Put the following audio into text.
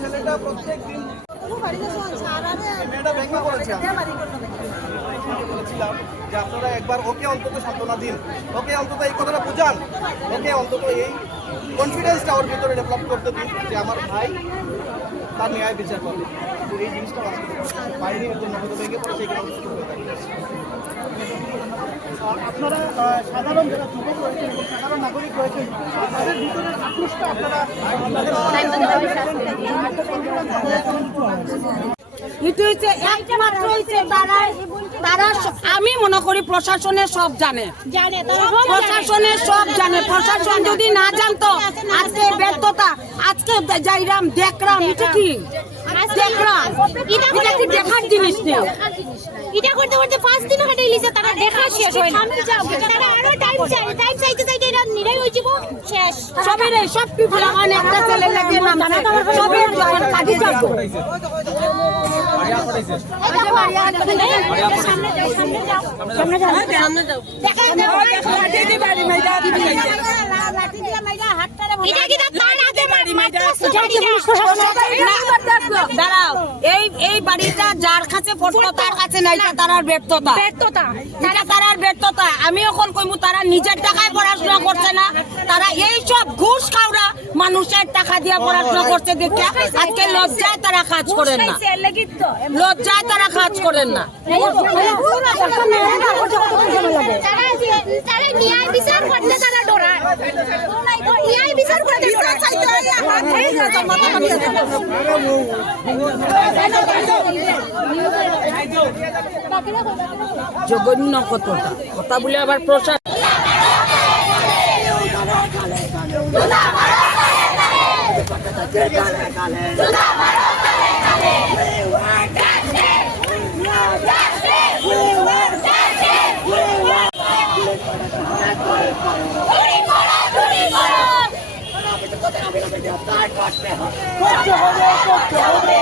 ছেলেটা প্রত্যেক দিন মেয়েটা ব্যাংকে করেছে বলেছিলাম যে আপনারা একবার ওকে অন্তত সান্ত্বনা দিন, ওকে অন্তত এই কথাটা বুঝান, ওকে অন্তত এই কনফিডেন্সটা ওর ভিতরে ডেভেলপ করতে দিন যে আমার ভাই তার ন্যায় বিচার করবে। এই জিনিসটা বাইরে জন্য হয়তো ব্যাংকে পড়েছে আপনারা সাধারণ যারা যুবক রয়েছেন এবং সাধারণ নাগরিক রয়েছেন তাদের ভিতরের আক্রোশটা আপনারা আমি মনে করি প্রশাসনের সব জানে, প্রশাসনের সব জানে। প্রশাসন যদি না জানতো আজকে ব্যর্থতা, আজকে যাইরাম দেখলাম এটা কি দেখলাম, এটা কি দেখার জিনিস নেই। এটা করতে করতে 5 দিন কাটে লিছে, তারা দেখা শেষ হয় না। তারা আরো টাইম চাইতে এরা নিরাই হই যাব শেষ। সবের সব পিপল মানে একটা ছেলে লাগে নাম সবের যখন কাটি যাব সামনে যাও দেখা দিদি বাড়ি মাইদা লাঠি দিয়া মাইদা হাতটারে এটা কি তার হাতে বাড়ি মাইদা দাঁড়াও। এই বাড়িটা যার কাছে ফটো তার কাছে নাই, তার ব্যর্থতা, এটা তার ব্যর্থতা। আমি এখন কইমু তারা নিজের টাকায় পড়াশোনা করছে না, তারা এই সব ঘুষ খাওয়া মানুষের টাকা দিয়ে পড়াশোনা করছে দেখে আজকে লজ্জায় তারা কাজ করেন না, লজ্জায় তারা কাজ করেন না। তারা ন্যায় বিচার করতে তারা ডরায়, ন্যায় বিচার করতে জঘন্য কতটা কথা বলে আবার প্রশাসন করতে হবে